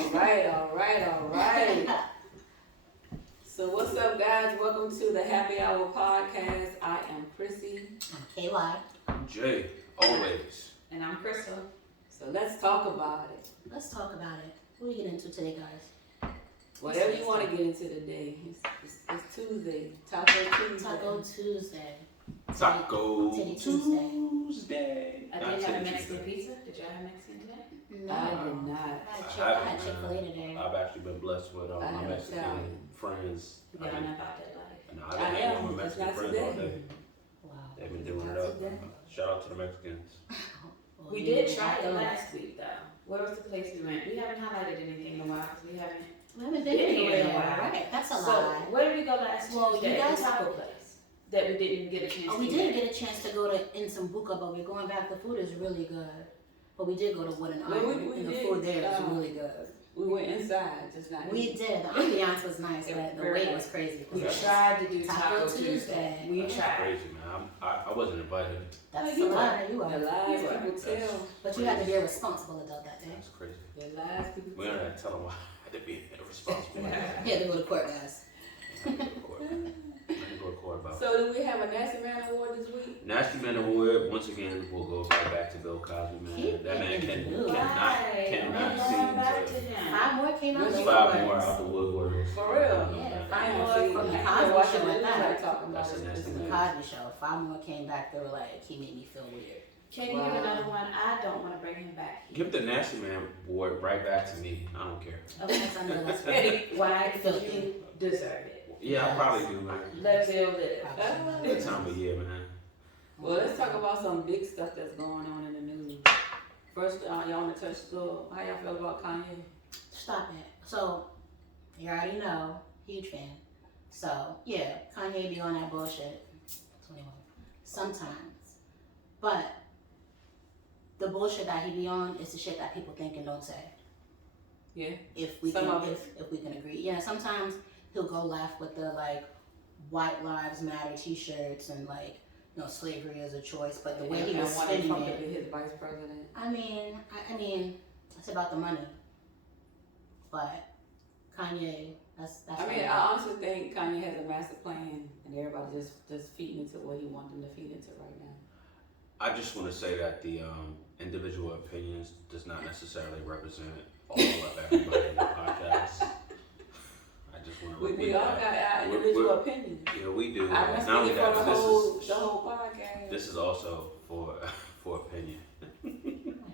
All right. So what's up, guys? Welcome to the Happy Hour podcast. I am Chrissy. I'm KY. I'm Jay, always. And I'm Crystal. So let's talk about it. Let's talk about it. What are we getting into today, guys? Whatever you want to get into today. It's Tuesday. Taco Tuesday. Taco Tuesday. Taco Titty Tuesday. Tuesday. I did have a Mexican pizza. Did y'all have Mexican today? No. I did not. I had Chick-fil-A today. I've actually been blessed with I my had Mexican Italian. friends. Y'all know about that life. No, I I've been hanging am. with my It's Mexican not friends all today. day. Wow. They've been doing it Not up. today. Shout out to the Mexicans. Well, We you did know, try it those. last week though. Where was the place we went? We haven't highlighted anything in a while because we haven't. We haven't Been been here in a anywhere. while. Right. That's a So lie. where did we go last Well, you Tuesday? guys The taco place that we didn't get a chance Oh, to we eat did at. get a chance to go to Insambuca, but we're going back. The food is really good. But we did go to Wooden Well, Iron, we and the did, food there is really good. We went inside, just not. We did. The ambiance was nice, but the Very wait nice. was crazy. We It was- tried to do Taco Taco Tuesday. Tuesday. We That's tried. crazy, man. I wasn't invited. That's you a were. lie. You The are. lies You are. people tell. But you had to be a responsible adult that day. That's crazy. The lies people We tell. don't have to tell them why I had to be irresponsible. Yeah. You had to go to court, guys. I had to go to court. I had to go to court about So do we have a Nasty Man Award this week? Nasty Man Award. Once again, we'll go right back to Bill Cosby, man. Keep That man it in the mood. cannot Right. cannot We're seem going back to to. him. 5 more came out. There's of There's the 5 woodworks. more out the woodworks. For real? Yeah, I ain't more see. from the I Cosby ain't watching Show the at news that. like talking about That's a it. nasty The man. Cosby Show. 5 more came back. They were like, he made me feel weird. Can you give another one? I don't want to bring him back. Give the Nasty Man Award right back to me. I don't care. Okay, that's under the list. Why? Because you deserve it. Yeah, I probably do, man. Let Bill live. Good time of year, man. Well, let's talk about some big stuff that's going on in the news. First, y'all want to touch the, how y'all feel about Kanye? Stop it. So, you already know, huge fan. So, yeah, Kanye be on that bullshit. 21. Sometimes. But, the bullshit that he be on is the shit that people think and don't say. Yeah. If we Some can, of it. if we can agree. Yeah, sometimes he'll go left with the like white lives matter t-shirts and like, you know, slavery is a choice, but the way he was wanted spinning Trump to it, be his vice president. I mean, it's about the money. But Kanye, that's I mean, I honestly think Kanye has a master plan, and everybody just feeding into what he wants them to feed into right now. I just want to say that the individual opinions does not necessarily represent all of everybody in the podcast. I just want to repeat We all that. got our We're- individual we're- opinions. Yeah, we do. I'm not Not only speaking for that, the but whole podcast. this is also for opinion. I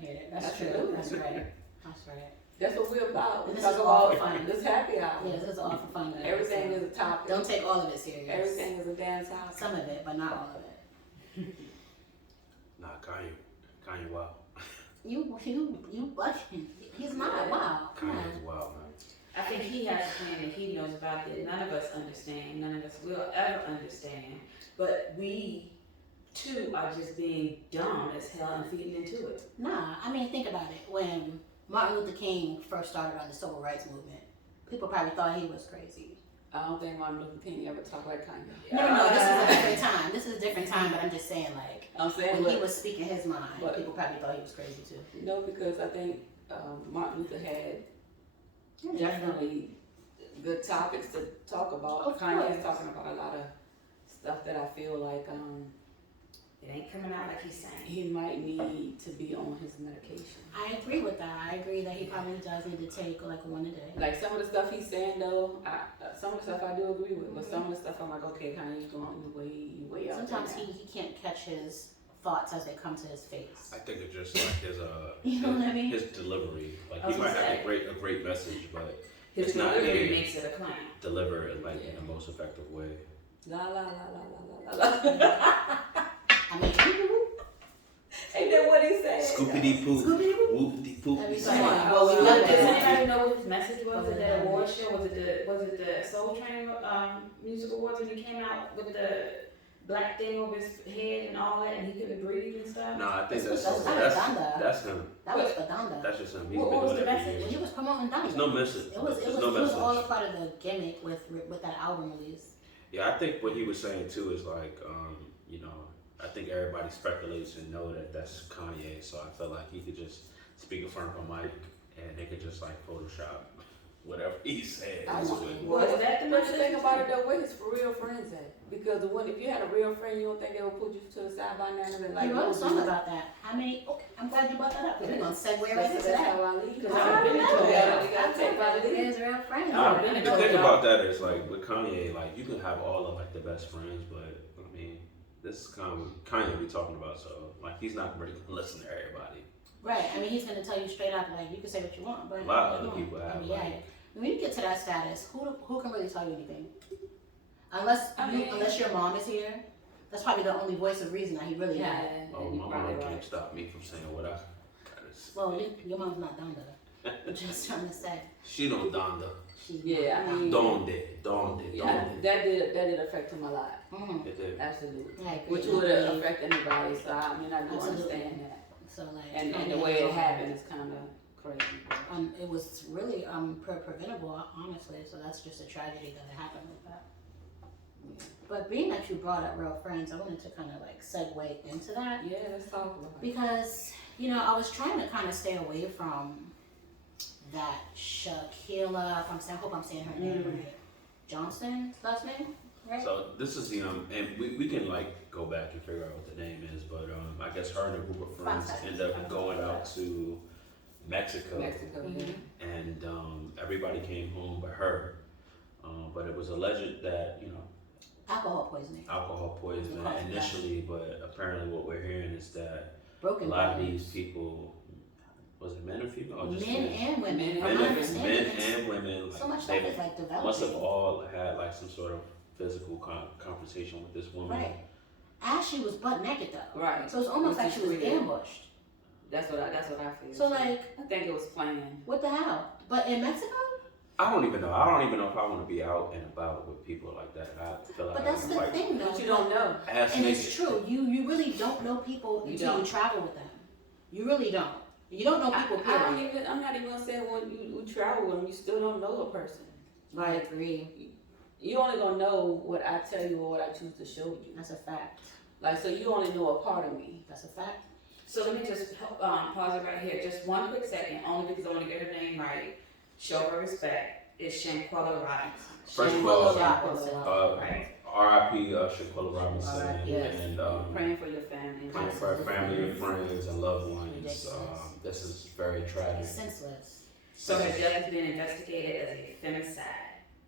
hear it. That's Absolutely. true. That's right. That's right. That's what we're about. We This talk is all about fun. this happy hour. Yeah, this is all for fun. Guys. Everything So is a topic. Don't take all of it serious. Everything is a damn topic. Some of it, but not all of it. Nah, Kanye, wow. You bugging. He's not. Wow. Come on. Kanye's wild, man. I think he has a plan that he knows about that none of us understand. None of us will ever understand. But we, too, are just being dumb as hell and feeding into it. Nah, I mean, think about it. When Martin Luther King first started on the civil rights movement, people probably thought he was crazy. I don't think Martin Luther King ever talked like Kanye. No, this is a different time. This is a different time, but I'm just saying, like, I'm saying, when he look, was speaking his mind, but- people probably thought he was crazy too. no, because I think Martin Luther had definitely good topics to talk about. Of Kanye's course. talking about a lot of stuff that I feel like It ain't coming out like he's saying. he might need to be on his medication. I agree with that. I agree that he probably does need to take like one a day. Like some of the stuff he's saying though, some of the stuff I do agree with, but some of the stuff I'm like, okay, Kanye, you way out Sometimes there. he can't catch his thoughts as they come to his face. I think it's just like his You know what I mean? his delivery. Like I he was might gonna have say. a great message, but His It's not delivery here. makes it a claim. deliver it like in the most effective way. La la la la la la la la. I mean, Ain't that what he said? Scoopity poop, Scooby-Doo. whoopity poop. Every time. Well, we I love love Does that. anybody know what his message was at the award show? Was it the Soul Train music awards when he came out with the black thing over his head and all that, and he couldn't breathe and stuff? No, I think That was that's Donda. him. That was for Donda. That's just him. He's What been was doing the it for message? When years. he was promoting Donda. There's no message. It was There's no all a message. part of the gimmick with that album release. Yeah, I think what he was saying too is like, you know, I think everybody speculates and know that that's Kanye. So I felt like he could just speak in front of a mic and they could just like Photoshop whatever he said. I into know. it. Was that the But the thing message? about it though, where his real friends at? Because if you had a real friend, you don't think they would put you to the side by now and be like, You wrote a "Yo, song dude, about that. How many? Okay, I'm glad you brought that up. We're gonna segue right that's into that's that. how I leave." Because I remember You gotta that. take my lead. There's real friends. No, been the to thing Korea. about that is like with Kanye, like you can have all of like the best friends, but I mean, this is kind of what Kanye we talking about, so like he's not really gonna listen to everybody. Right. I mean, he's gonna tell you straight up, like you can say what you want, but A lot of you other won't. people I have mean, like, yeah. When you get to that status, who can really tell you anything? Unless unless your mom is here, that's probably the only voice of reason that he really had. oh, my mom can't stop me from saying what I gotta say. Well, your mom's not done though. I'm just trying to say. She don't donda. She's Yeah, I mean, Donde. yeah, that did affect him a lot. Mm-hmm. It did. Absolutely. I agree. Which would affect anybody. So I mean, I do Absolutely. understand that. So like. And the way it happened is kind of crazy. It was really preventable, honestly. So that's just a tragedy that it happened with that. But being that you brought up real friends, I wanted to kind of like segue into that Yeah, let's talk about it. because I was trying to kind of stay away from that Shaquilla. I hope I'm saying her name right. Johnston, last name, right? So this is the and we can like go back and figure out what the name is, but I guess her and a group of friends end up going out to Mexico, and everybody came home but her. But it was alleged that Alcohol poisoning. alcohol poisoning Because of that. initially, but apparently what we're hearing is that Broken a lot of bones. these people, was it men or female? Or just Men and women. Men From and my women. understanding, men it's- and women. Like, so much they stuff is like developing. must have all had like some sort of physical conversation with this woman. Right. Ashley was butt naked though. Right. So it's almost Which like is she was weird. ambushed. That's what I feel. So like, I think it was planned. what the hell? But in Mexico? I don't even know. I don't even know if I want to be out and about with people like that. I feel like But I that's can the fight thing though. But you don't know. ass And naked. it's true. You really don't know people You until you don't. travel with them. You really don't. You don't know people. Period. I'm not even gonna say when you travel with them, you still don't know a person. I agree. You only gonna know what I tell you or what I choose to show you. That's a fact. Like, so you only know a part of me. That's a fact. So let me just pause it right here, just one quick second, only because I want to get her name right. Show her respect. It's Shanquella Robinson. First of all, Shanquella Right. R.I.P. Shaquilla Robinson, R.I.P. Yes. and Praying for your family. praying for her family and friends and loved ones. Ridiculous. This is very tragic. Senseless. So her death has been investigated as a femicide,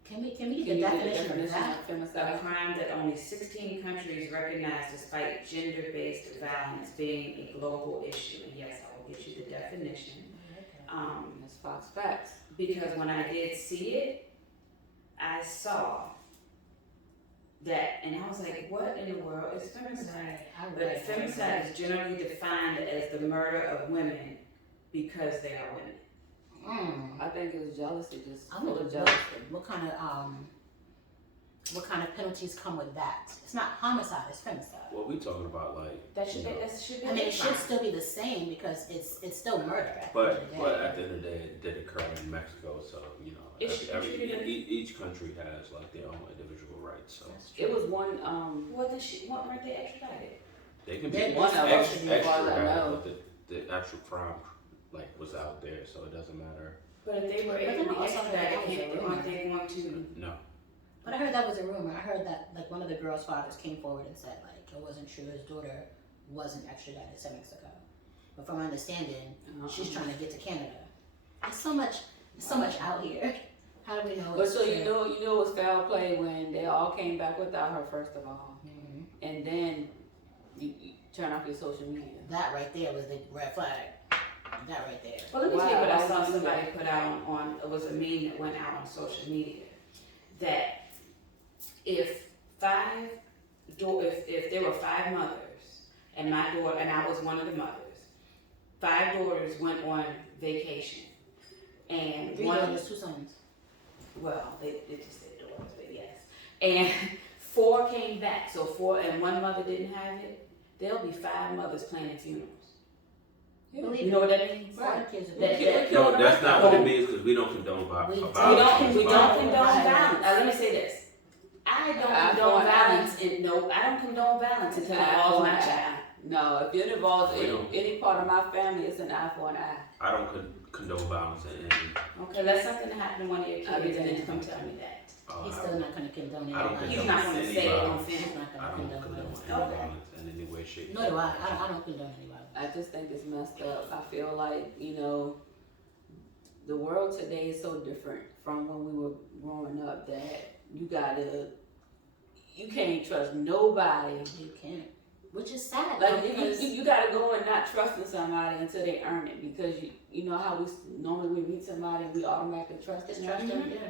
Can we get Can the you get the definition of definition that? of a femicide? crime that only 16 countries recognize despite gender-based violence being a global issue. And yes, I will get you the definition. That's Fox Facts. Because when I did see it, I saw that, and I was like, what in the world is femicide? But femicide is generally defined as the murder of women because they are women. I think it was jealousy, just I'm full gonna of jealousy. What kind of penalties come with that? It's not homicide. It's femicide. What we talking about, like, That should you be, know, that should be. I mean, it should crime. still be the same because it's still murder. At the but end of the but day. at the end of the day, it did occur in Mexico, so It's treated as- each country has like their own individual rights, so That's true. It was one, What weren't they extradited? they can They're be one of us, extra, as far as I extra, know. but the actual crime like was out there, so it doesn't matter. But if they were But able then to be also extradited, that was a rumor. aren't they going to? No, But I heard that was a rumor. I heard that like one of the girls' fathers came forward and said like it wasn't true. His daughter wasn't extradited to Mexico. But from my understanding, she's trying to get to Canada. There's so much out here. How do we know? But it's so true? you know it was foul play when they all came back without her first of all, Mhm. and then you turn off your social media. That right there was the red flag. That right there. Well, let me tell you what I Wow, saw I didn't do somebody put out on, it was a meme that went out on social media, that if there were 5 mothers, and my daughter, and I was one of the mothers, 5 daughters went on vacation, and 3 one, daughters, 2 sons. well, they just said daughters, but yes, and 4 came back, so 4, and 1 mother didn't have it, there'll be 5 mothers planning funerals. Believe You know what that means? Foreign kids are That- dead. no, that's not what it means because we don't condone We violence. don't. We don't Violence. condone Violence. violence. Let me say this. I don't condone violence, and no, I don't condone violence until it involves my child. No, if it involves We don't. any part of my family, it's an eye for an eye. I don't condone violence in any. Okay, let something happen to one of your I kids and mean, then come tell me that. He's still not going to condone it. I don't He's condone not gonna any say it on violence. film. He's not I going to don't condone condone it. any Okay. violence in any way, shape, Nor do I. I don't condone any violence. I just think it's messed up. I feel like, you know, the world today is so different from when we were growing up that you can't trust nobody. You can't. Which is sad. Like, though, because you gotta go and not trusting somebody until they earn it, because you know how normally we meet somebody and we automatically trust them. yeah.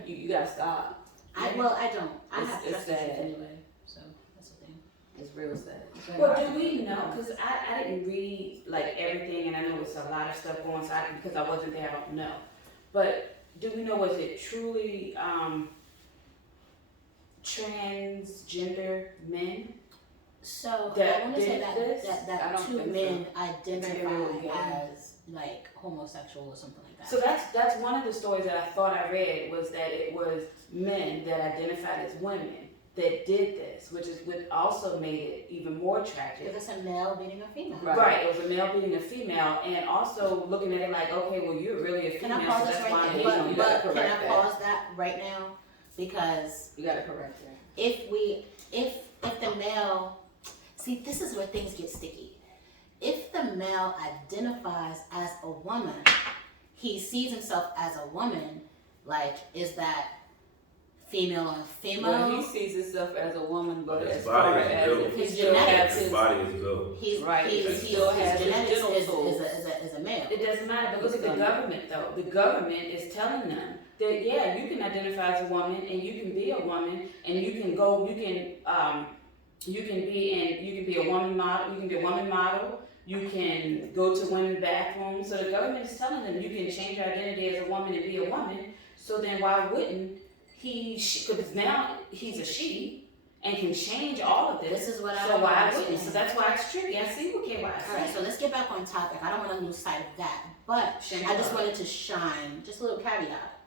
You gotta stop. I don't. I It's- have it's trust issues sad. anyway. So that's the thing. It's real sad. It's very Well, hard do to we do. know? Because I didn't read like everything, and I know it's a lot of stuff going on. Because I wasn't there, I don't know. But do we know, was it truly transgender men? So That I want to say did that this? I that don't two think men Maybe they were identify gay. as like homosexual or something like that. So that's one of the stories that I thought I read, was that it was men that identified as women that did this, which also made it even more tragic. Because it's a male beating a female. Right. It was a male beating a female, and also looking at it like, okay, well, you're really a Can female, I so pause that's this why right I'm there? you you. gotta But can correct I that. pause that right now? Because You gotta correct that. if the male, see, this is where things get sticky. If the male identifies as a woman, he sees himself as a woman, like, is that female on female? Well, he sees himself as a woman, but His as far body is as built. if he His still has genetics. His his body is built. He's Right, he's, he he's, still has his his genetics genitals. is a male. It doesn't matter, but look at the government though. The government is telling them that yeah, you can identify as a woman and you can be a woman and you can be a woman model, you can be a woman model, you can go to women's bathrooms. So the government is telling them you can change your identity as a woman and be a woman. So then why wouldn't because now he's a she and can change all of this. This is what I So don't why understand. wouldn't? So that's why it's tricky. I see what KY All right, so let's get back on topic. I don't want to lose sight of that, but I just wanted to shine just a little caveat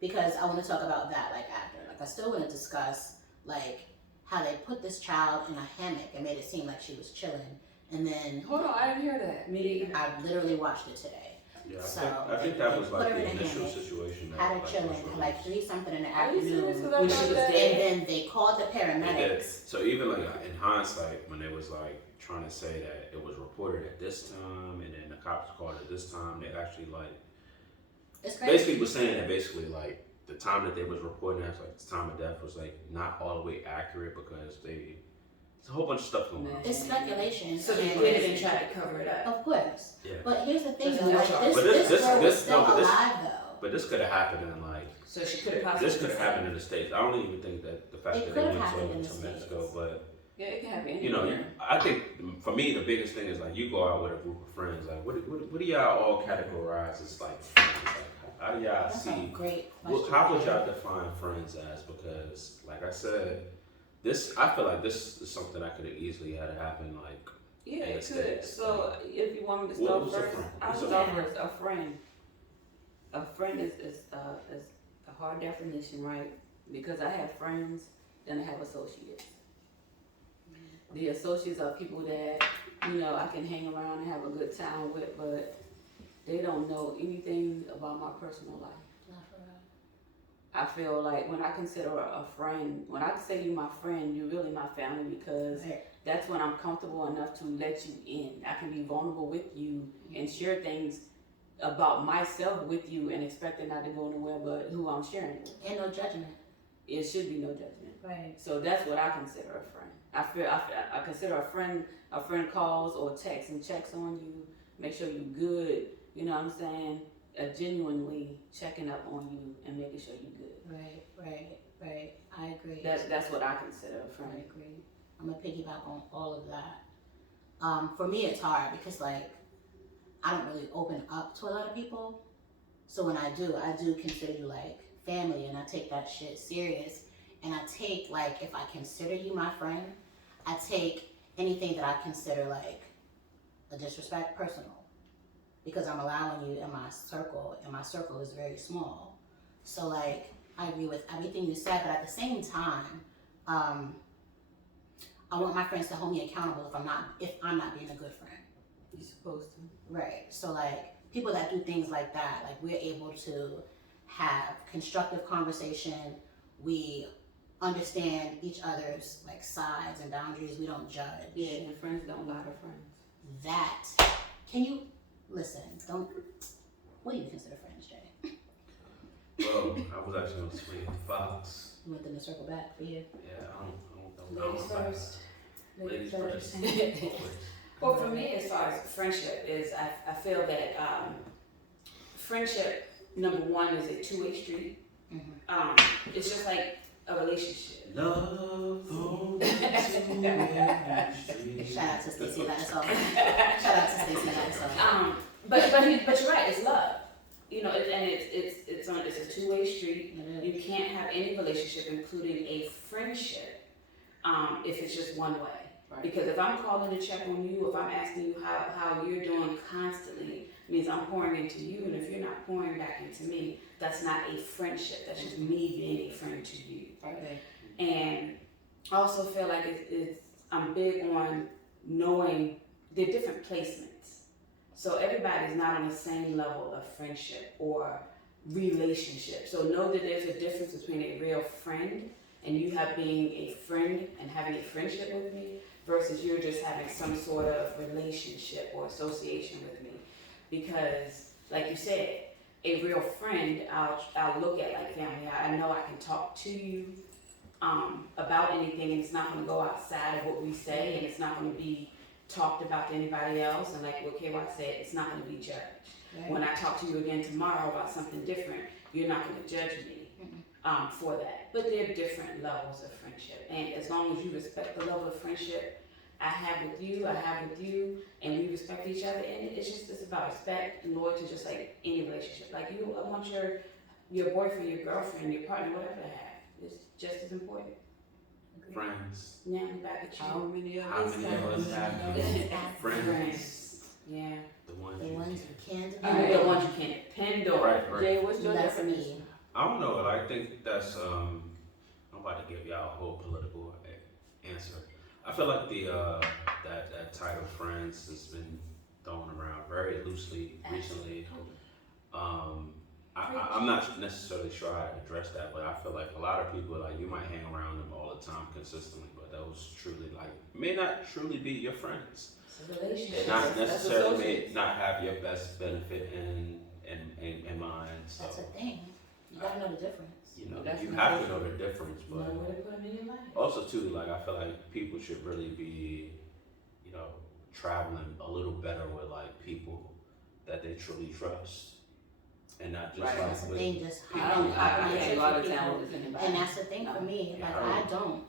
because I want to talk about that like after. Like I still want to discuss like how they put this child in a hammock and made it seem like she was chilling, and then Hold on, I didn't hear that. I literally watched it today. Yeah, So, I think they that was put like her in the a initial hammock, situation. Had her like, chilling was till released. like 3 something in the Are you serious? afternoon, 'Cause I When she thought was that- dead. and then they called the They did. paramedics. So even like in hindsight, when they was like trying to say that it was reported at this time, and then the cops called at this time, they actually like It's crazy. basically was saying that basically like the time that they was reporting as like the time of death was like not all the way accurate because it's a whole bunch of stuff going on. Man. It's speculation. So they and- did it and tried to cover it up. Of course. Yeah. But here's the thing, Just though, no like, charge. But this this- girl was this- still no, but this- alive though. But this could have happened in like So she could have possibly. this could have happened in the States. I don't even think that the fact It that could they have went happened in to the Mexico, States. but Yeah, it can happen you know, anywhere. I think for me the biggest thing is like you go out with a group of friends. Like, what do y'all all categorize as like friends? Like, how do y'all That's see? a great Well, question. how would y'all define friends as? Because, like I said, I feel like this is something that could have easily had happen. Like, Yeah, in the it could. States. So if you want me to What start was a first, friend? I'll What's a start friend? first. A friend. A friend is a hard definition, right? Because I have friends, then I have associates. The associates are people that, you know, I can hang around and have a good time with, but they don't know anything about my personal life. Not for real. I feel like when I consider a friend, when I say you my friend, you're really my family because Right. that's when I'm comfortable enough to let you in. I can be vulnerable with you and share things about myself with you and expect it not to go nowhere but who I'm sharing it with. And no judgment. It should be no judgment. Right. So that's what I consider a friend. I consider a friend calls or texts and checks on you, make sure you're good, you know what I'm saying? Genuinely checking up on you and making sure you're good. Right. I agree. That's what I consider a I friend. agree. I'm gonna piggyback on all of that. For me, it's hard because like I don't really open up to a lot of people. So when I do consider you like family, and I take that shit serious. And I take like if I consider you my friend, I take anything that I consider like a disrespect personal because I'm allowing you in my circle, and my circle is very small. So like I agree with everything you said, but at the same time, I want my friends to hold me accountable if I'm not being a good friend. You're supposed to. Right. So like people that do things like that, like we're able to have constructive conversation. We understand each other's like sides and boundaries. We don't judge. Yeah, and friends don't lie to friends. That can you listen? Don't. What do you consider friends, Jay? Well, I was actually on Swing Fox. You want them to circle back for you? Yeah, I don't Ladies first. Ladies first. Well, for me, as far as friendship is, I feel that friendship, number one, is a two-way street. It's just like a relationship. Love on the two-way street. Shout out to Stacey Lattisaw. Shout out to Stacey Lattisaw. But you're right. It's love. You know, and it's a two-way street. You can't have any relationship, including a friendship, if it's just one way. Right. Because if I'm calling to check on you, if I'm asking you how you're doing constantly, means I'm pouring into you, and if you're not pouring back into me, that's not a friendship. That's just me being a friend to you. Right. And I also feel like I'm big on knowing their different placements. So everybody's not on the same level of friendship or relationship. So know that there's a difference between a real friend and you being a friend and having a friendship with me versus you're just having some sort of relationship or association with me. Because, like you said, a real friend, I'll look at like family. I know I can talk to you about anything, and it's not going to go outside of what we say, and it's not going to be talked about to anybody else. And like what KY said, it's not going to be judged. Right. When I talk to you again tomorrow about something different, you're not going to judge me for that. But there are different levels of friendship, and as long as you respect the level of friendship I have with you, and we respect each other, and it's about respect and loyalty, just like any relationship. Like I want your boyfriend, your girlfriend, your partner, whatever to have. It's just as important. Friends. Now we're back at How you. many of How us many of us have friends? Yeah. The ones The you ones can. you can't All depend right. The on. ones you can't depend on. Right. Jay, what's your That's definition? me. I don't know. I think that's I'm about to give y'all a whole political answer. I feel like the that title "Friends" has been thrown around very loosely recently. I'm not necessarily sure how to address that, but I feel like a lot of people, like, you might hang around them all the time consistently, but those truly, like, may not truly be your friends. It's a relationship. And not That's necessarily may associates. not have your best benefit in mind. So, That's a thing. You gotta know the difference. you know, That's you an have to associate. know the difference, Know but where to put them in your life. also too, like, I feel like people should really be, you know, traveling a little better with like people that they truly trust, and not just Right. like That's the with, thing, just I how don't. I you can't go out of treat town people. with anybody. And that's the thing for me. Yeah, Like I I don't- don't.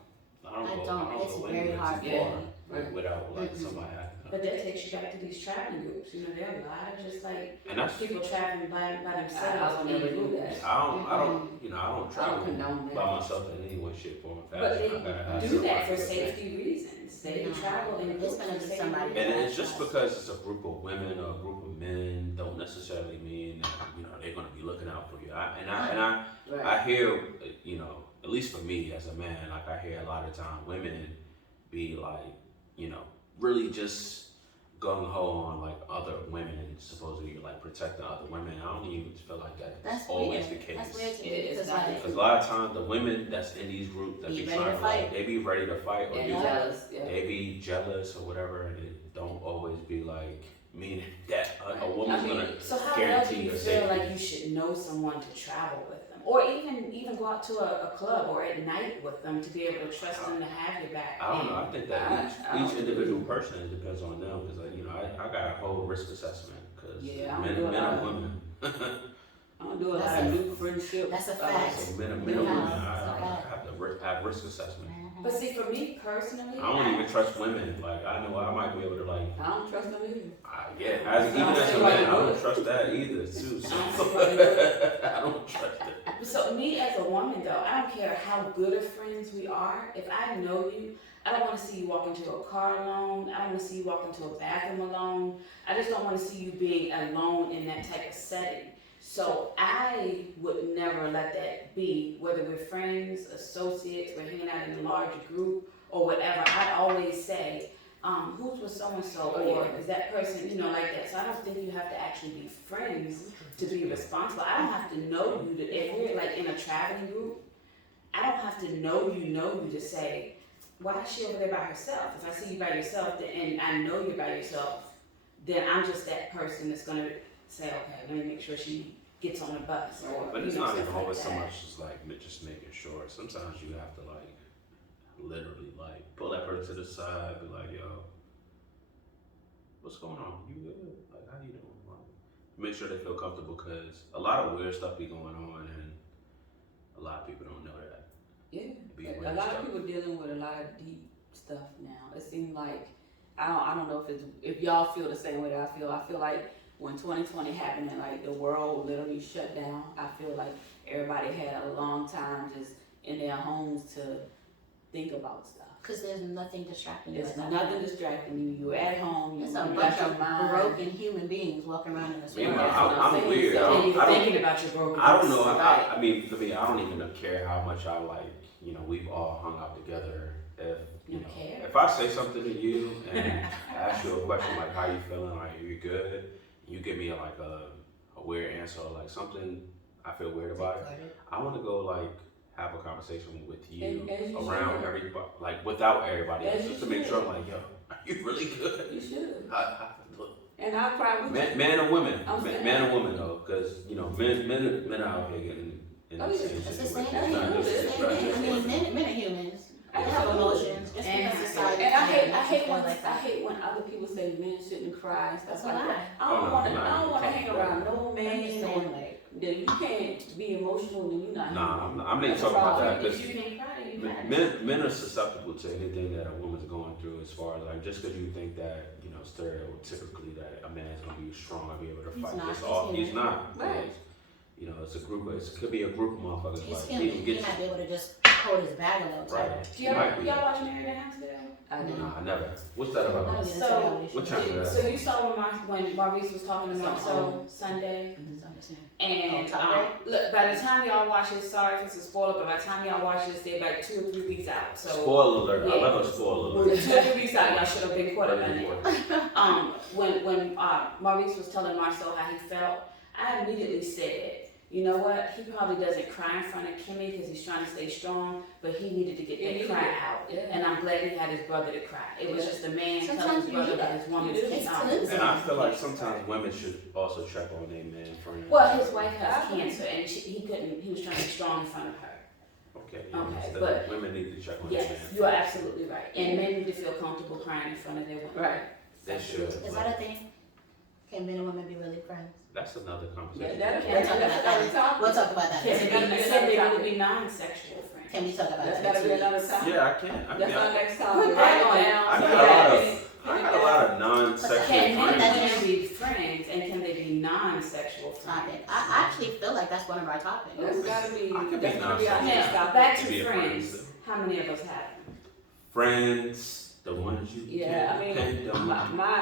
I It's don't go very anywhere hard too for far me. Right. without like Mm-mm. somebody having to come. But that takes you back to these traveling groups. You know, there are a lot of just like And that's people traveling by I themselves. would never do that. I don't, you know, I don't I travel don't condone that. by myself in any way, shape, form, or But fashion. I gotta have they do that somebody for with me. safety reasons. They No. travel in It's groups gonna for be safety somebody reasons. And it's just because it's a group of women or a group of men don't necessarily mean that, you know, they're gonna be looking out for you. I Right. hear, you know, at least for me as a man, like I hear a lot of time women be like, you know, really just gung ho on like other women and supposedly like protecting other women. I don't even feel like that's That's always weird. the case. That's weird to me It is because not like Because a lot of times the women that's in these groups that Be be ready trying to to like, fight. they be ready to fight or And do jealous. Yeah. they be jealous or whatever, and it don't always be like meaning that a woman's I mean, gonna So how well guarantee do you your feel safety. like you should know someone to travel with them, or even go out to a club or at night with them to be able to trust them to have your back? I don't know. I think that I each don't- individual person, it depends on them, because you know I got a whole risk assessment because Yeah, I don't men do a and lot. women. I don't do a That's lot of a- new friendship. that's a fact. So men and Yeah. women, That's a I fact. have to have risk assessment. But see, for me personally, I don't even trust women. Like I know I might be able to like. I don't trust them either. Even as a man, I don't trust that either too. So I don't trust it. So me as a woman though, I don't care how good of friends we are. If I know you, I don't want to see you walk into a car alone. I don't want to see you walk into a bathroom alone. I just don't want to see you being alone in that type of setting. So I would never let that be, whether we're friends, associates, we're hanging out in a larger group, or whatever, I'd always say, who's with so-and-so, or is that person, you know, like that. So I don't think you have to actually be friends to be responsible. I don't have to know you to, if we're like in a traveling group, I don't have to know you to say, why is she over there by herself? If I see you by yourself, and I know you're by yourself, then I'm just that person that's gonna say, okay, let me make sure she gets on the bus. Or, But you it's know, not stuff even like always so that. much as like just making sure. Sometimes you have to like literally like pull that person to the side, be like, yo, what's going on? You good? Like, how you doing? Like, make sure they feel comfortable, because a lot of weird stuff be going on, and a lot of people don't know that. Yeah, Be a weird lot stuff. of people dealing with a lot of deep stuff now. It seems like I don't know if y'all feel the same way that I feel. I feel like when 2020 happened and like the world literally shut down, I feel like everybody had a long time just in their homes to think about stuff. Because there's nothing distracting you. There's at that nothing time. distracting you. You're at home. You It's a got bunch your of mind. broken human beings walking around in this Yeah, world. that's what I'm I'm saying. weird. So- I And don't, you're I don't, thinking about your broken I don't know. Right. I mean, for me, I don't even care how much I like, you know, we've all hung out together. If you You know, care. if I say something to you and ask you a question like, how you feeling? Like, are you good? You give me like a weird answer, or like something I feel weird about it. I want to go like have a conversation with you As you around should. everybody, like without everybody As else, you just to make should. sure I'm like, yo, are you really good? You should. Look, And I'll cry with you. man and women, I'm saying- man and women though, because you know, men are out here getting in Oh, the yeah. same It's the situation. same It's not thing. just- It's the it's same not thing. just I mean, like- men are humans. They have Absolutely. emotions. Just And- because society And I hate makes you when feel like that. other people say men shouldn't cry and stuff That's a like lie. that. I Oh, don't no, want to. no, I don't want to no. hang around no I'm man. just or- saying, like, that you can't be emotional when you're not. Nah, human. I'm not even That's talking about wrong. that, If because you can cry, you cry. men are susceptible to anything that a woman's going through, as far as like, just because you think that, you know, stereotypically that a man's gonna be strong and be able to He's fight not. this He's off. He's human. not. Right. You know, it's a group. It could be a group of motherfuckers. he's Like, human. he He gets might be able to just hold his bag a little right. tighter. Do He might be. y'all watch Married at Hamilton? I do. Nah, I never. What's that I don't about? even So, tell you what should. channel is So you saw when Maurice was talking to Something Marcel Sunday, It's understand. and Oh, Tyler? look, by the time y'all watch this, sorry if it's a spoiler, but by the time y'all watch this, they're like 2 or 3 weeks out. So Spoiler alert. I Yeah. love a spoiler we're alert. 2 or 3 weeks out. Y'all should have been caught up Very in it. important. When Maurice was telling Marcel how he felt, I immediately said, you know what? He probably doesn't cry in front of Kimmy because he's trying to stay strong, but he needed to get Yeah, that he cry did. out. Yeah. And I'm glad he had his brother to cry. It was Yeah. just a man telling Sometimes his you brother need that that. his woman You was do. being It's honest. cleansing. And I feel like sometimes women should also check on their men friends. Well, his wife has cancer, and he was trying to be strong in front of her. Okay. Okay, instead but- of women need to check on their Yes, men. you are absolutely right. And men need to feel comfortable crying in front of their women. Right. They should. Is that a thing? Can men and women be really friends? That's another Yeah, conversation. that's We'll talk about that. We'll talk about that. Can they really be non-sexual friends? Can we talk about That's that? gotta be another time. Yeah, I can. I That's mean, our next time. Put that on. I So got a lot that- of non-sexual Can men friends. and women be friends, and can they be non-sexual friends? Topic. I actually feel like that's one of our topics. That's gotta be. I could be That's gonna be our non-sexual. next Now, topic. back To to be a friend, friends. How many of us have them? Friends, the ones you Yeah, I can't mean, depend on. my.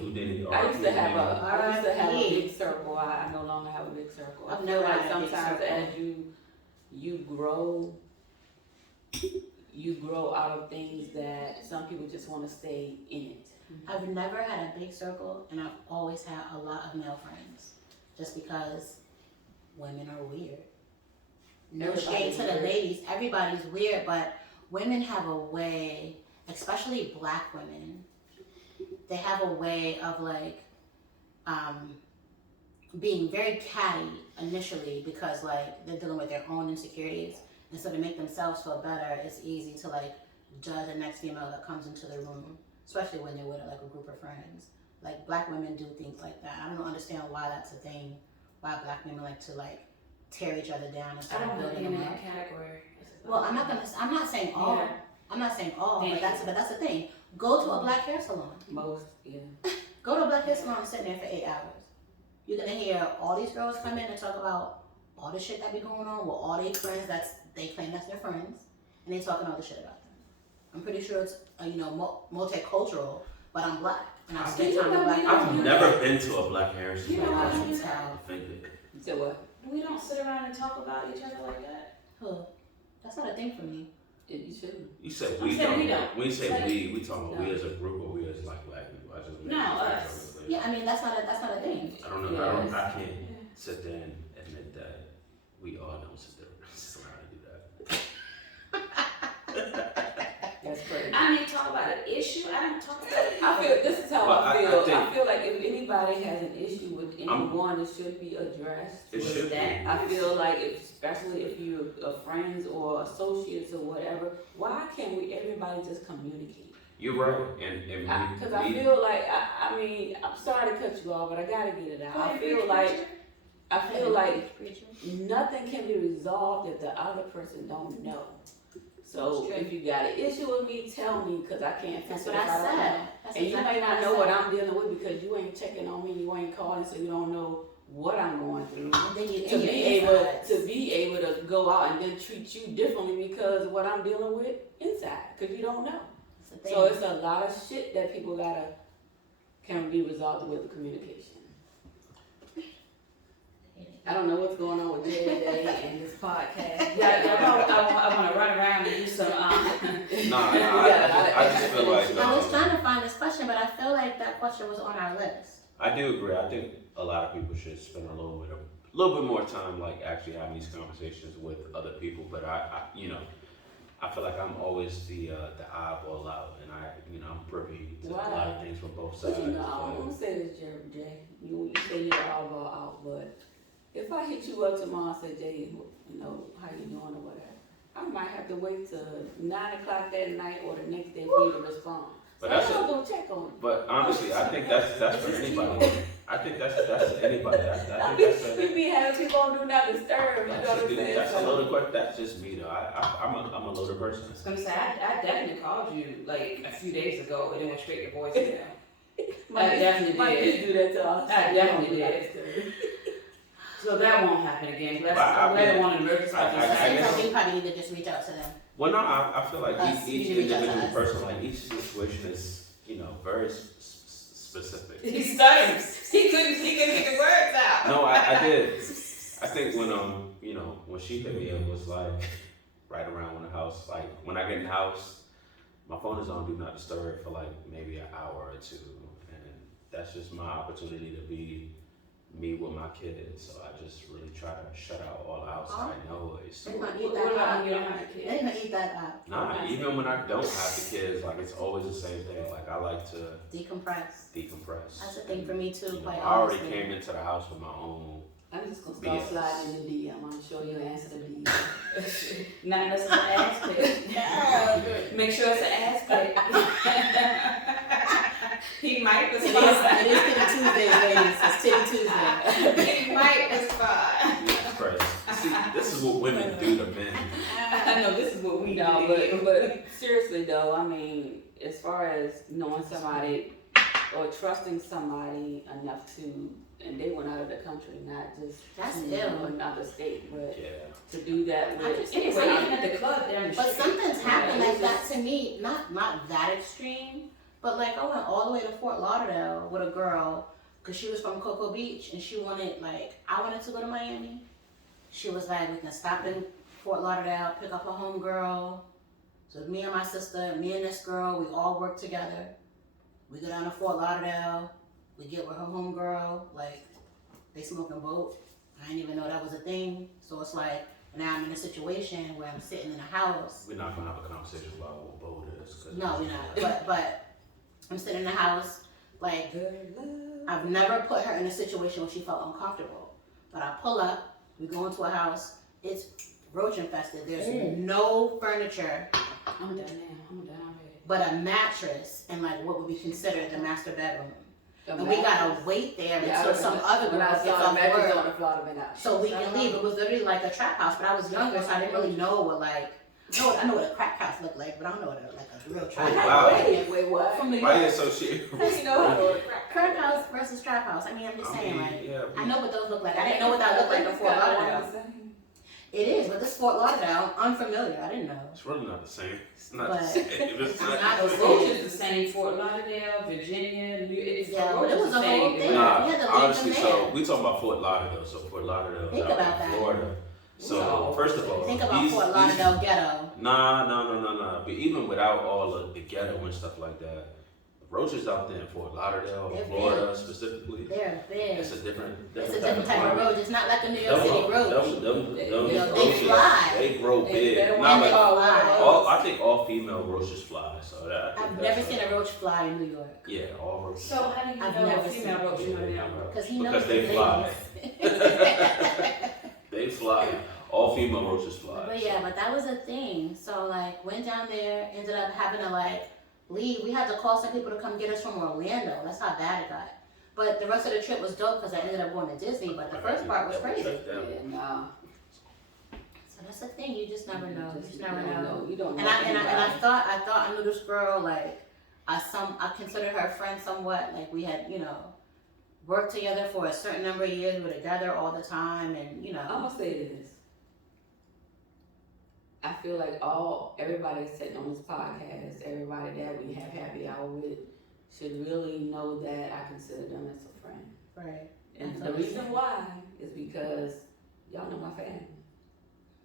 Who didn't I used to have a RIP. big circle. I no longer have a big circle. I I've feel never like had a big sometimes circle. as you grow out of things that some people just want to stay in it. I've never had a big circle, and I've always had a lot of male friends, just because women are weird. No shade Everybody's to the weird. ladies, everybody's weird, but women have a way, especially black women, they have a way of like being very catty initially because like they're dealing with their own insecurities, and so to make themselves feel better, it's easy to like judge the next female that comes into the room, especially when they're with like a group of friends. Like black women do things like that. I don't understand why that's a thing. Why black women like to like tear each other down I instead of don't want to building be in them up. that category. Well, I'm not saying all. Yeah. I'm not saying all, Thank but that's the thing. Go to a black hair salon. Most, yeah. Go to a black hair salon and sit there for 8 hours. You're gonna hear all these girls come in and talk about all the shit that be going on with all their friends they claim that's their friends, and they talking all the shit about them. I'm pretty sure it's multicultural, but I'm black and I spend time with black I've people. never been to a black hair You know salon. what? I can tell. Offended. You said what? We don't sit around and talk about each other like that. Huh. That's not a thing for me. You shouldn't. You said I'm we saying don't. we don't. When you say Like- we talking about we No. as a group or we as like black people. I just No, us. Yeah, I mean that's not a thing. I don't know. Yes. I can't sit there and admit that we all don't sit there and learn how to do that. That's crazy. I mean, talk about an issue. I don't talk about it. I feel this is how Well, I I feel. I, think- feel like if anybody has an issue with anyone, it should be addressed. It Was should that- be. I feel like, especially if you're friends or associates or whatever, why can't everybody just communicate? You're right, and Because I feel like, I mean, I'm sorry to cut you off, but I gotta get it out. I feel like nothing can be resolved if the other person don't know. So That's true. if you got an issue with me, tell me, because I can't fix That's it what if I I don't know. said. That's And you exactly may not I know what said. I'm dealing with because you ain't checking on me, you ain't calling, so you don't know what I'm going through. And then you To be able to go out and then treat you differently because of what I'm dealing with inside, because you don't know. So it's a lot of shit that people can be resolved with communication. I don't know what's going on with Jay today and this podcast. I want to run around and do some. I just feel like I was trying to find this question, but I feel like that question was on our list. I do agree. I think a lot of people should spend a little bit more time like actually having these conversations with other people. But I feel like I'm always the eyeball out, and I'm privy to a lot of things from both sides. But I'm gonna say this, Jay. You say you're all out, but if I hit you up tomorrow and say, Jay, how you doing or whatever, I might have to wait till 9 o'clock that night or the next day for you to respond. But So that's I'm gonna check on you. But honestly, I think that's for anybody. I think that's anybody. I think that's We be having people on do not disturb. You know what I'm saying? that's a loaded question. That's just me though. I'm a loaded person. I was gonna say I definitely called you like a few days ago and it went straight to voicemail. I definitely Might did. just do that to us. I definitely did. So that won't happen again. Let's But let it on an emergency. I guess- So we probably need to just reach out to them. Well, no, I feel like Us, each you reach out to individual us. person, like each situation is, very specific. He stutters. He couldn't get the words out. No, I did. I think when she hit me up was like right around when I get in the house, my phone is on do not disturb for like maybe an hour or two, and that's just my opportunity to be me with my kids. So I just really try to shut out all the outside noise. They're gonna eat What that about up. when you don't have a kid? They're gonna eat that up. Nah, even when I don't have the kids, like it's always the same thing. Like I like to Decompress. decompress. That's a thing for me too, quite I already honestly. came into the house with my own. I'm just gonna start BS. sliding in the DM. I'm sure you'll answer the DM. Not unless it's an ass pic. Make sure it's an ass pic. He might It respond. is Titty Tuesdays, ladies. It's Titty Tuesday. He might respond. First. See, this is what women do to men. I know this is what we No, do. but seriously though, I mean, as far as knowing somebody or trusting somebody enough to, and they went out of the country, not just That's to ill. another state, but Yeah. to do that I with. just- Anyway, even at the club down the But street. something's happened Yeah, like it's that just- to me. Not that extreme, but like I went all the way to Fort Lauderdale with a girl because she was from Cocoa Beach and she wanted I wanted to go to Miami. She was like, we can stop in Fort Lauderdale, pick up a homegirl. So me and my sister, me and this girl, we all work together. We go down to Fort Lauderdale. We get with her homegirl. Like they smoking boat. I didn't even know that was a thing. So it's like now I'm in a situation where I'm sitting in a house. We're not gonna have a conversation about what boat is. 'Cause No, we're not. But I'm sitting in the house. Like I've never put her in a situation where she felt uncomfortable. But I pull up. We go into a house. It's roach infested. There's no furniture I'm done now. I'm done already. but a mattress and like what would be considered the master bedroom. the And we mattress. gotta wait there Yeah, until some other when girl I gets saw the off mattress on work the floor, I'd have been out. so we can leave. It was literally like a trap house, but I was younger, so I didn't really know what I know what a crack house looked like, but I don't know what a real trap Oh, house. wow. Wait, what? From New Why do you York. associate? You know how to crack. Crack house versus trap house. I mean, I'm just saying, yeah, I know what those look like. I didn't know what that looked like before Lauderdale. It is, but this Fort Lauderdale, unfamiliar. I didn't know. It's really not the same. It's not But- the same. It's I'm not not the gonna same. Roach is the same. Fort Lauderdale, Virginia, New Yeah, but it was a whole thing. Nah, We had to leave honestly, them so there. we talking about Fort Lauderdale. So Fort Lauderdale is Think out about in that. Florida. So first of all, think about Fort Lauderdale ghetto. Nah. But even without all of the ghetto and stuff like that, roaches out there in Fort Lauderdale, They're Florida big. specifically, They're big. it's a different It's a different type of roach. It's not like a New York Them- City roach. They They fly. They grow big. They don't Nah, And but they fly. I think all female roaches fly. So that I think I've that's never seen a roach fly in New York. Yeah, all roaches. So how do you I've know never a female seen- roach and a male roach? Because he Because knows they the fly. ladies. They fly. All female roaches fly. But yeah, but that was a thing. So like went down there, ended up having to like leave. We had to call some people to come get us from Orlando. That's how bad it got. But the rest of the trip was dope because I ended up going to Disney. But the first part was crazy. Yeah, nah. So that's the thing. You just never know. You just You never don't know. You don't know. And I anybody. thought I knew this girl like I considered her a friend somewhat. Like we had worked together for a certain number of years. We were together all the time, and I'm gonna say this. I feel like everybody sitting on this podcast, everybody that we have happy hour with, should really know that I consider them as a friend. right. And That's the what I'm reason saying. why is because y'all know my family.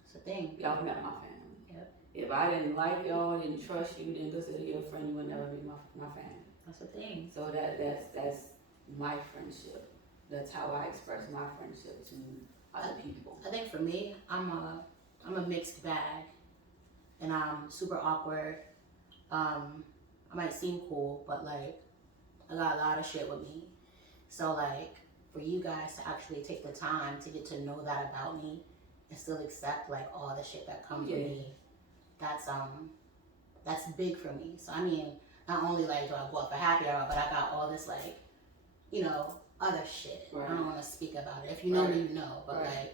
It's a thing. Y'all met my family. Yep. If I didn't like y'all, didn't trust you, didn't consider you a friend, you would never be my family. That's the thing. So that's my friendship. That's how I express my friendship to other people. I think for me, I'm a mixed bag, and I'm super awkward. I might seem cool, but like I got a lot of shit with me. So like for you guys to actually take the time to get to know that about me and still accept like all the shit that comes with me, that's big for me. So I mean, not only like do I go out for happy hour, but I got all this like, other shit. Right. I don't want to speak about it. If you know Right. me, you know. But Right.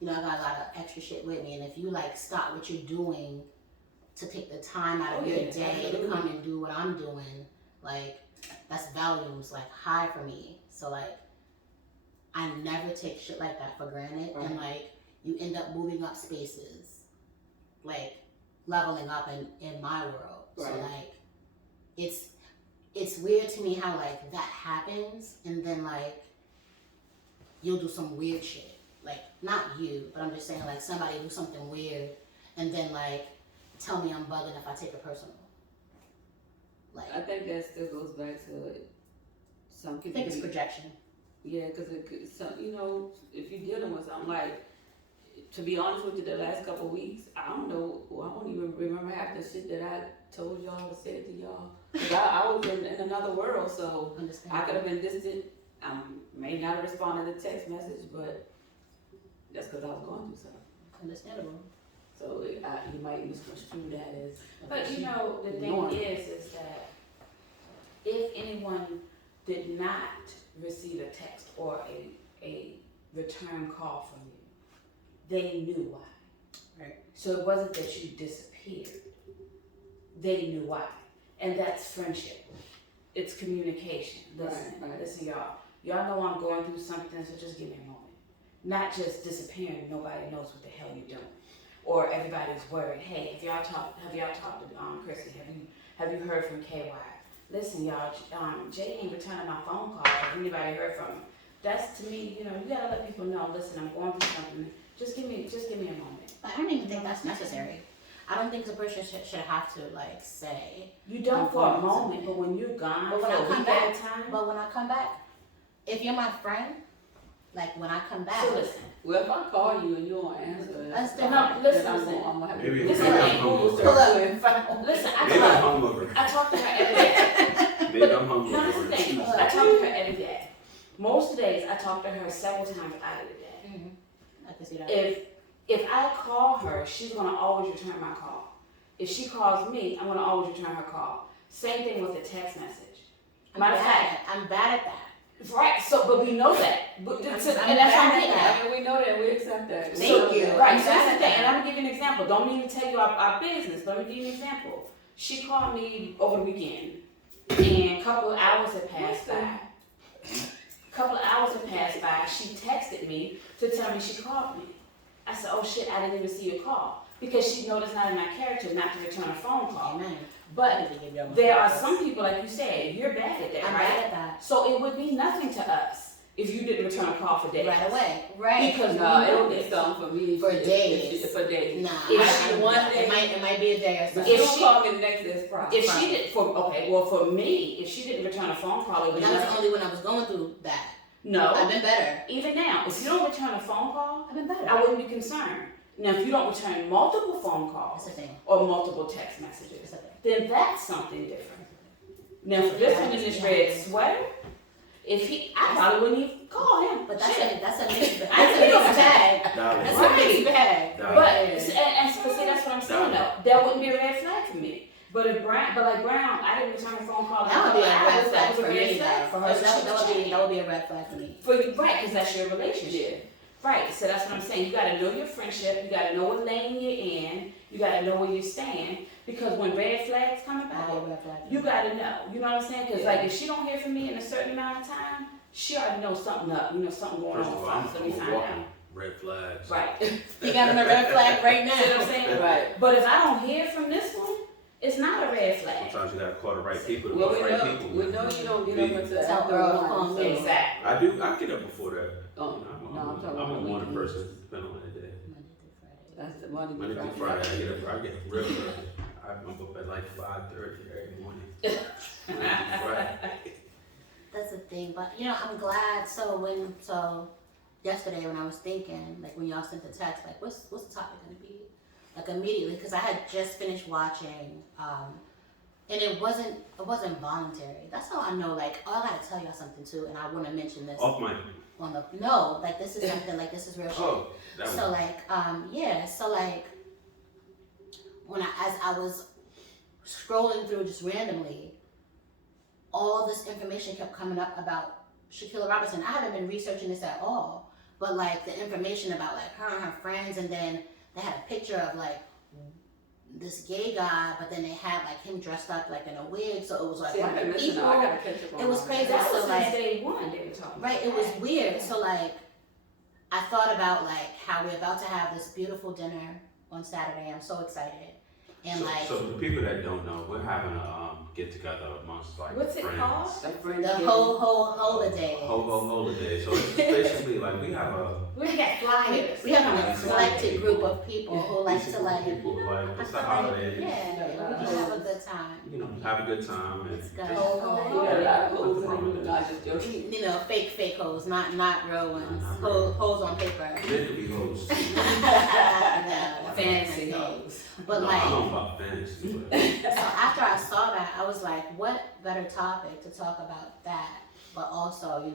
like, I got a lot of extra shit with me. And if you like stop what you're doing to take the time out of Oh, your yeah, day to absolutely. come and do what I'm doing, like that's volumes like high for me. So like, I never take shit like that for granted. Right. And like, you end up moving up spaces, like leveling up in my world. So Right. like, it's weird to me how like that happens and then like you'll do some weird shit. Like not you, but I'm just saying like somebody do something weird and then like tell me I'm bugging if I take it personal. Like I think that still goes back to some I people. think it's projection. Yeah, because if you're dealing with something like, to be honest with you, the last couple of weeks, I don't know, I don't even remember half the shit that I told y'all or said to y'all. 'Cause I was in another world, so Understand? I could have been distant. May not have responded to text message, but that's because I was going through something. Understandable. So you might misconstrue that as. But the thing normal. is that if anyone did not receive a text or a return call from you, they knew why. Right. So it wasn't that you disappeared. They knew why. And that's friendship. It's communication. Listen, Right. listen, y'all. Y'all know I'm going through something, so just give me a moment. Not just disappearing, nobody knows what the hell you're doing. Or everybody's worried. Hey, have y'all talked to Chrissy? Have you heard from KY? Listen, y'all, Jay ain't returning my phone call. Has anybody heard from him? That's to me, you gotta let people know, listen, I'm going through something. Just give me a moment. But I don't even think that's necessary. I don't think the person should have to like say. You don't I'm for a going moment, to- but when you're gone But when for I a come week back, at a time. But when I come back, if you're my friend, like when I come back, So listen, Well, if I call you and you don't answer, That's fine. different. Then Listen. I'm gonna have to. Maybe This maybe is I'm it. hungover. Pull up. listen, Maybe I'm hungover. I talk to her every day. Maybe I'm No, that's the hungover. thing. I talk to her every day. Most of the days, I talk to her several times out of the day. I can see that. If I call her, she's gonna always return my call. If she calls me, I'm gonna always return her call. Same thing with the text message. Matter of fact, I'm bad at that. right? So, but we know that. But I'm and that's bad what I'm at getting that. at. I mean, we know that, we accept that. Thank So, you. Right, I'm so bad that's the at thing, that. and I'm gonna give you an example. Don't mean to tell you our business, but I'm gonna give you an example. She called me over the weekend, and a couple of hours had passed by. She texted me to tell me she called me. I said, oh shit, I didn't even see your call. Because she knows it's not in my character not to return a phone call. Amen. But there are some people, like you said, you're bad at that, I'm right? bad at that. So it would be nothing to us if you didn't return a call for days. Right away. Right. Because No, it'll get something for me. For if- days. For days. Nah. If I she do one day. It might be a day or If something. she don't call me the next day, it's problem. If she did, for me, if she didn't return a phone call, it But was that was like, only when I was going through that. no. I've been better. Even now, if you don't return a phone call, I've been better. I wouldn't be concerned. Now, if you don't return multiple phone That's calls the thing. or multiple text messages, That's the thing. then that's something different. Now, for this one in this red sweater, I probably wouldn't even call him. But that's Shit. a mixed bag. That's a mixed bag. That's Dollar. a mixed bag. Dollar. But see, that's what I'm saying though. That wouldn't be a red flag for me. But like Brown, I didn't return a phone call. That would be a red That flag was a for red me. flag for her. That would be a red flag for me. For you, right? Because that's your relationship. Right, so that's what I'm saying. You gotta know your friendship. You gotta know what lane you're in. You gotta know where you stand. Because when red flags come That would about, be a red flag. you gotta know. You know what I'm saying? Because Yeah. like if she don't hear from me in a certain amount of time, she already knows something up. You know something going First on. of all, I'm So let me find walking out. red flags. Right. You got him a red flag right See what I'm now. saying? Right. But if I don't hear from this one, it's not a red flag. Sometimes you gotta call the right people to Well, call the we right know, people. we know you don't get up until Tell after Earl to one, call so- me. Exactly. I get up before that. Oh, no, I'm talking I'm about a morning weekends. person, depending on the day. That's the Monday Monday through through Friday, I get up real early. I'm up at like 5:30 every morning. Monday through Friday. That's the thing, but I'm glad. So yesterday when I was thinking, like when y'all sent the text, like what's the topic gonna be? Like immediately, because I had just finished watching, and it wasn't voluntary. That's how I know. Like, I gotta tell y'all something too, and I want to mention this Off my. on the no, like this is something like this is real shit. Oh, that So was. like, so like as I was scrolling through just randomly, all this information kept coming up about Shaquilla Robinson. I haven't been researching this at all, but like the information about like her and her friends, and then they had a picture of like this gay guy, but then they had like him dressed up like in a wig, so it was like See, one I've of been the missing people. out. I gotta catch up on It was all crazy. That was So, like- since day one they were talking. Right, it was weird. So like, I thought about like how we're about to have this beautiful dinner on Saturday. I'm so excited, and So, like so for the people that don't know, we're having a get together amongst like What's it friends. called? A friend the game. holiday. Holiday. So it's basically like we have a. We got flyers. We have an Decent eclectic people. group of people who like to decent like. people like it's the Yeah, holidays. we can have a good time. Have a good time and It's good. You got a lot of hoes in the group, not just joking. Fake hoes, not real ones. Not real. Hoes on paper. There could be hoes. No, Fantasy no. hoes. But No, like. I don't know about fantasy, but So after I saw that, I was like, what better topic to talk about that? But also,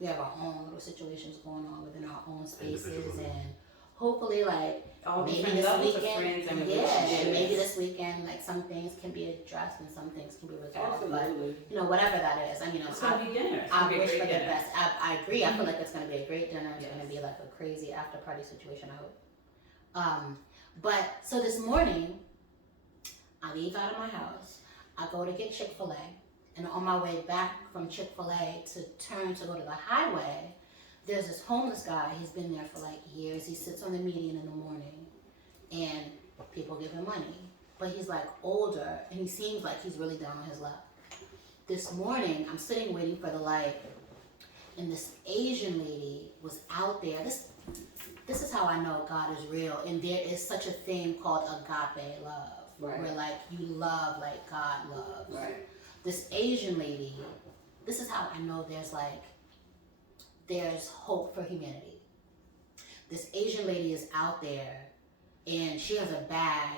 we have our own little situations going on within our own spaces, Individually. and hopefully, like, All maybe different this levels of weekend, friends and yeah, relationships. maybe this weekend, like, some things can be addressed and some things can be resolved. Absolutely. But, whatever that is, I mean, It's gonna be dinner. It's I gonna be a wish for great the dinner. best. I agree. I feel like it's gonna be a great dinner. It's Yes. gonna be like a crazy after party situation. I hope. But so this morning, I leave out of my house. I go to get Chick-fil-A, and on my way back from Chick-fil-A to turn to go to the highway, there's this homeless guy. He's been there for like years. He sits on the median in the morning, and people give him money. But he's like older, and he seems like he's really down on his luck. This morning, I'm sitting waiting for the light, and this Asian lady was out there. This is how I know God is real, and there is such a thing called agape love, Right. where like you love like God loves. Right. This Asian lady, this is how I know there's hope for humanity. This Asian lady is out there, and she has a bag,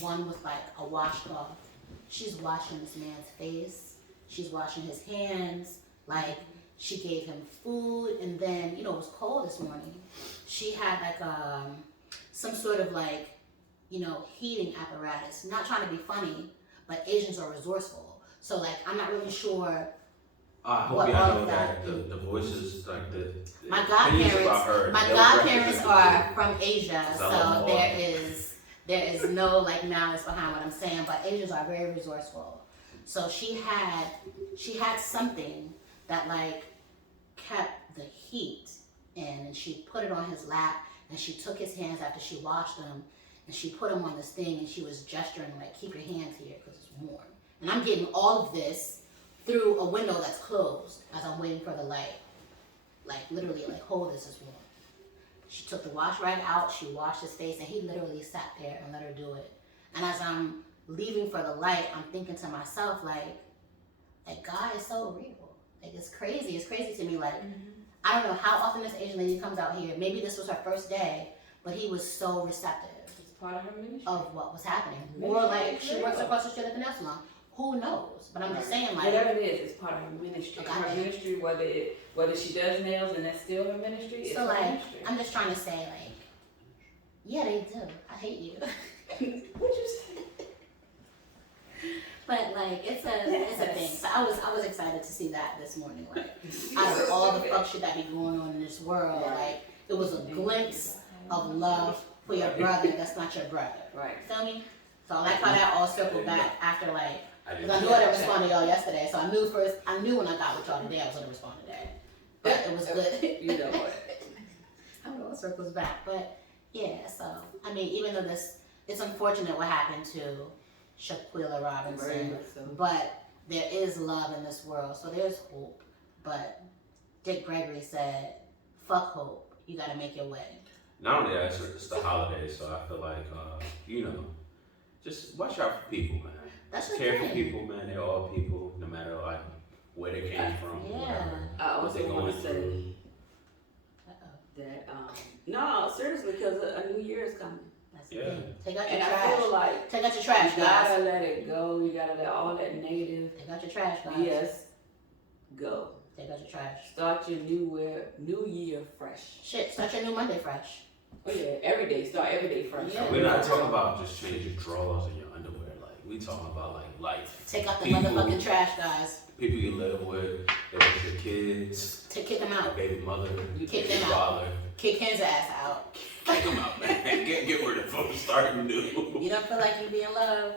one with like a washcloth. She's washing this man's face. She's washing his hands. Like, she gave him food, and then, it was cold this morning. She had like some sort of like, heating apparatus. Not trying to be funny, but Asians are resourceful. So like, I'm not really sure. I hope What y'all all know of that that the voices, like the My opinions about her, My they'll godparents represent are from Asia, I so love all there of is no like malice behind what I'm saying. But Asians are very resourceful. So she had something that like kept the heat in, and she put it on his lap, and she took his hands after she washed them, and she put them on this thing, and she was gesturing like, keep your hands here because it's warm. And I'm getting all of this through a window that's closed as I'm waiting for the light. Like literally, like hold this is warm. She took the wash rag out, she washed his face, and he literally sat there and let her do it. And as I'm leaving for the light, I'm thinking to myself, like God is so real. Like it's crazy to me. Like I don't know how often this Asian lady comes out here. Maybe this was her first day, but he was so receptive It's part of her ministry. of what was happening. Or like she works across the street at the nail salon. Who knows? But I'm just saying, like Whatever it is, it's part of her ministry. Okay. Her ministry, whether she does nails and that's still her ministry, it's so her like ministry. I'm just trying to say, like, yeah, they do. I hate you. What'd you say? But like it's a thing. So I was excited to see that this morning. Like out of all the fuck shit that be going on in this world, like it was a glimpse of love for your brother that's not your brother. Right. Feel me? So I like how that all circled back after like, I because I knew I didn't respond to y'all yesterday, so I knew when I got with y'all today I was gonna respond today. But it was good. You know what? I don't know, it circles back. But yeah, so I mean, even though it's unfortunate what happened to Shaquilla Very Robinson, much so. but there is love in this world, so there's hope. But Dick Gregory said, fuck hope, you gotta make your way. Not only that, it's the holidays, so I feel like, just watch out for people, man. That's the Care for thing. people, man. They're all people, no matter like where they came from, Yeah. whatever, I what they also going want to say through. that no, seriously, because a new year is coming, That's the Yeah. thing. Take out your and I trash. feel like Take out your trash, you gotta guys. let it go. You gotta let all that negative Take out your trash, guys. BS go. Take out your trash. Start your new year fresh. Shit, start your new Monday fresh. Oh yeah, every day. Start every day fresh. Yeah. We're not talking about just changing drawers in your underwear. Like we talking about like life. Take out the People. motherfucking trash, guys. People you live with, they with your kids, Kick them your out. baby mother, Kick your them out. father. Kick his ass out. Kick them out, man. Get rid of them. Start new. You don't feel like you be in love?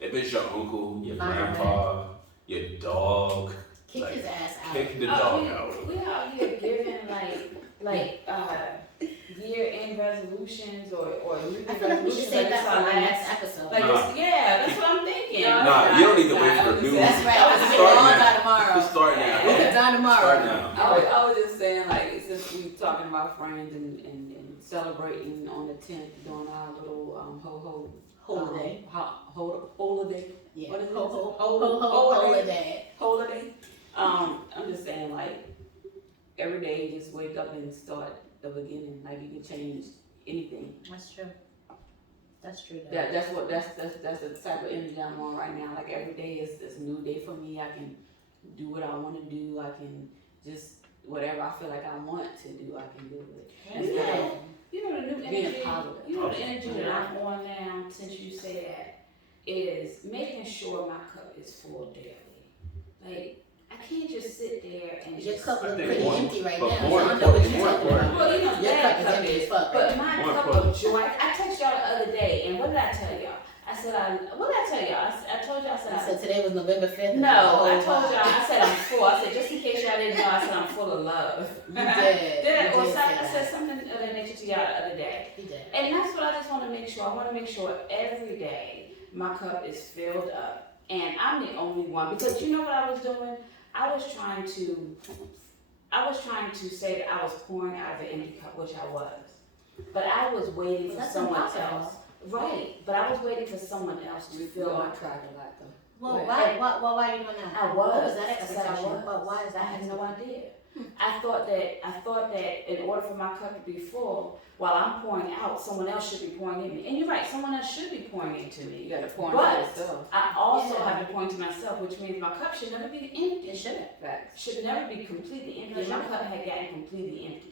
If it's your uncle, your Fine, grandpa, your dog, Kick like, his ass out. kick the dog out. We out here giving like year-end resolutions or New I Year's feel like we should resolutions. save Like that it's for our our next last. episode. Like it's, yeah, that's what I'm thinking. Nah, you don't need to wait for the new. That's right. Start Because we can all now. die tomorrow. Just start We now. can die tomorrow. Start now. I was just saying, like, since we talking about friends and celebrating on the 10th, doing our little Holiday. holiday. Yeah. What is it? Holiday. Holiday. I'm just saying, like, every day you just wake up and start the beginning. Like, you can change anything. That's true. That's true. Though. That's the type of energy I'm on right now. Like, every day is a new day for me. I can do what I want to do. I can just whatever I feel like I want to do, I can do it. Yeah. You know the new Being energy. positive. You know the energy that I'm on now since you say that is making sure my cup is full daily. Like I can't just sit there and Your just. cup I looks think pretty more- empty right but now. more So I know what important- you're more talking about. important- Well, you know Your that cup is empty as fuck. But Right? my More cup important. of joy. I texted y'all the other day, and what did I tell y'all? I said what did I tell y'all? I told y'all. I said I said today was November 5th. no. I told y'all. I said I'm full. I said just in case y'all didn't know, I said I'm full of love. You did. Did I? You Or did so- say I that. said something of that nature to y'all the other day. You did. And that's what I just want to make sure. I want to make sure every day my cup is filled up. And I'm the only one. Because you know what I was doing? I was trying to say that I was pouring out of an empty cup, which I was. But I was waiting But for that's someone impossible. else. Right. But I was waiting for someone else to fill my I cup. tried a lot though. Well, Right. why are you doing that? I was. What was that I said I expectation? was. But why is I that? had no idea. I thought that in order for my cup to be full, while I'm pouring out, someone else should be pouring in me. And you're right, someone else should be pouring into You me. gotta pour But- into yourself. I also Yeah. have to point to myself, which means my cup should never be empty. It shouldn't. Facts. Should never be completely empty. My cup had gotten completely empty.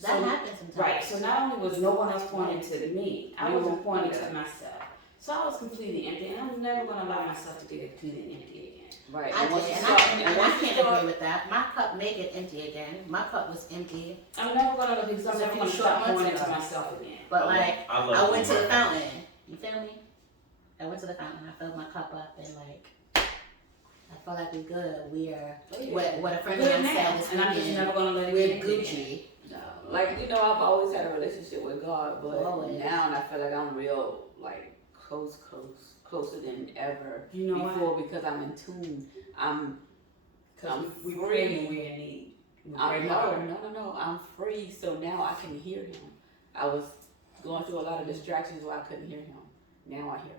That So- happens sometimes. Right, so not only was no one else pouring into me, I You wasn't were- pouring yeah. into myself. So I was completely empty, and I'm never gonna allow myself to get completely empty again. Right. I once did, you and start- I once you can't start- agree with that. My cup may get empty again. My cup was empty, I'm never gonna, because I'm Just a never few gonna short stop months pouring into ago. myself again. but like I I went to the Uber. fountain. You feel me? I went to the fountain. I filled my cup up, and like I feel like we're good. We are Oh, yeah. what a friend of Good mine now, said this and I'm just weekend. never gonna let it We're get empty again. Gucci. No, like I've always had a relationship with God, but Always. now I feel like I'm real, like closer than ever You know what? before because I'm in tune. I'm Cause we pray when we're in need. We pray hard. No. I'm free, so now I can hear him. I was going through a lot of distractions where I couldn't hear him. Now I hear him.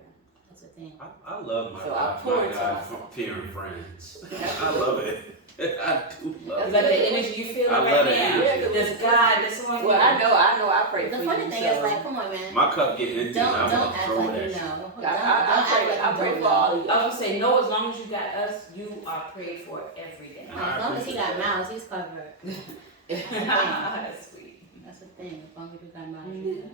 That's the thing. I love my So God, I pour my into God myself. from fearing friends. I love it. I do love But it. the energy you feel I right love now, it. there's God, there's someone. Well, I know. I pray for The you. funny thing so. is, like, come on, man. My cup get empty. Don't I'm act gonna throw like that you shit. know. Don't I act pray like you for don't all know. of you. I would say, no, as long as you got us, you are prayed for every day. And I As long as he got appreciate that. mouths, he's covered. That's sweet. That's the thing. As long as you got mouths, Mhm. you're good.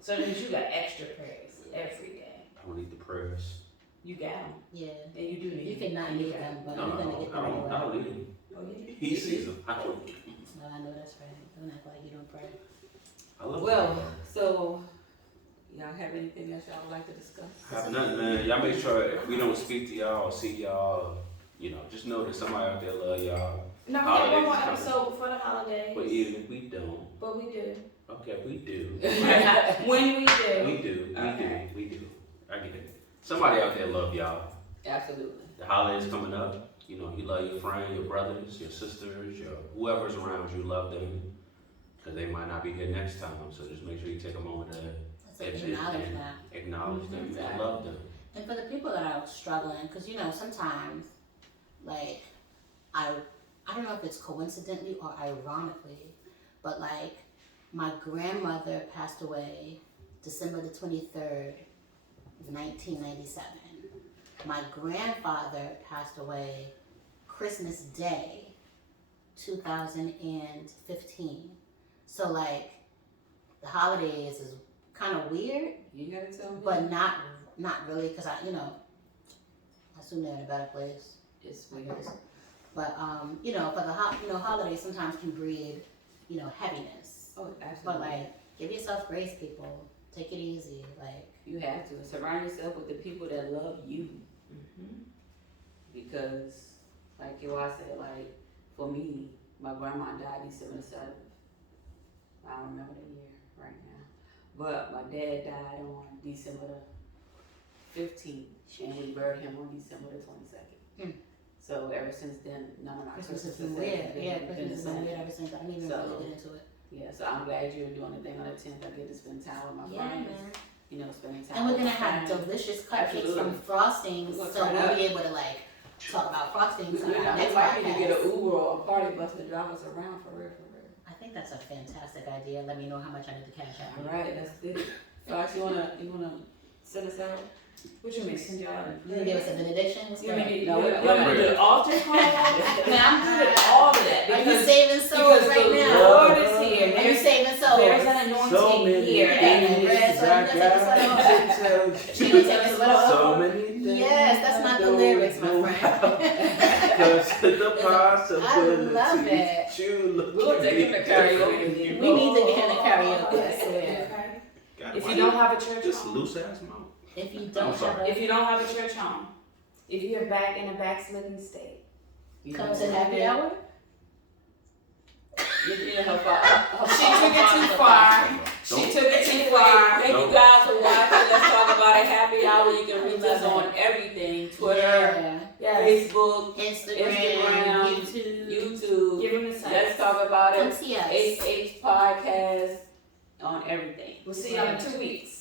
So that means you got extra prayers every day. I don't need the prayers. You got them. Yeah. And you do need You them. cannot need them, but No, you're gonna no, get them I anyway. don't need them. Oh, yeah. He sees them. I don't need them. No, I know that's right. Don't act like you don't pray. I love Well, them. so y'all have anything else y'all would like to discuss? Have nothing, man. Y'all make sure if we don't speak to y'all or see y'all, you know, just know that somebody out there love y'all. No, we Holidays have one more is coming. episode before the holidays. But even if we don't, But we do. okay, we do. When we do. We do. Okay. We do. I get it. Somebody out there love y'all. Absolutely. The holidays coming up. You know, you love your friend, your brothers, your sisters, your whoever's around you, love them. Because they might not be here next time. So just make sure you take a moment to That's like acknowledge that. acknowledge them and Exactly. love them. And for the people that are struggling, because you know, sometimes, like, I don't know if it's coincidentally or ironically, but like, my grandmother passed away December the 23rd, 1997. My grandfather passed away Christmas Day, 2015. So like, the holidays is kind of weird, You gotta tell me. but not really, because I assume they're in a better place. it's I weird. guess. But you know, for the holidays sometimes can breed, you know, heaviness. Oh, absolutely. But like, give yourself grace, people. Take it easy. Like, You have to surround yourself with the people that love you, because, like you all said, like for me, my grandma died December 7th. I don't remember the year right now, but my dad died on December the 15th, and we buried him on December the 22nd. So ever since then, none of my Christmas has Christmases been weird. have Yeah, been Christmas the has been same. weird ever since. I didn't even So, really get into it. Yeah, so I'm glad you're doing the thing on the 10th. I get to spend time with my Yeah, friends. man. You know, spending time. And we're with gonna my have family. delicious cupcakes Absolutely. from Frostings, We're gonna so turn we'll up. be able to like talk about Frostings We on our might next need to get an podcast. Uber or a party bus to drive us around for real, for real. I think that's a fantastic idea. Let me know how much I need to cash out. All right, let's do it. Fox, you wanna send us out? What you mean, send y'all? You gonna give us a benediction? What's You that? want me to No, do we're you want me to do the altar call? Man, I'm good at all of that. Are you Because saving souls because right the now? Lord is here. Are you There's, saving souls? there's an anointing here. things. And Red, so you gonna take us to tell you. She gonna take us a little. So many things. Yes, that's not the lyrics, my friend. Because the possibility I love it. you look We'll at take him to me. karaoke. We need to get him to karaoke, I swear. God, If why you don't have a church just home, loose ass mouth. If you I'm don't sorry. have a if you don't have a church home, if you're back in a backslidden state, come to happy hour, You know, her she took it too far. She Don't- took it too far. Thank you guys for watching. Let's talk about it. Happy hour. You can reach us on everything: Twitter, yeah. Yes. Facebook, Instagram, YouTube. YouTube. Give him the sign. Let's talk about Come it. see us. HH Podcast on everything. We'll see y'all in 2 weeks.